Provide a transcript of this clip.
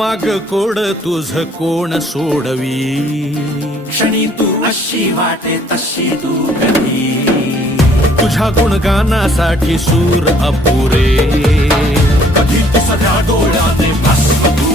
माग कोड तुझ कोण सोडवी. क्षणी तू अशी वाटे तशी तू कधी. तुझ्या गुणगानासाठी सूर अपुरे. कधी तू सगळ्या डोळ्याने भस्म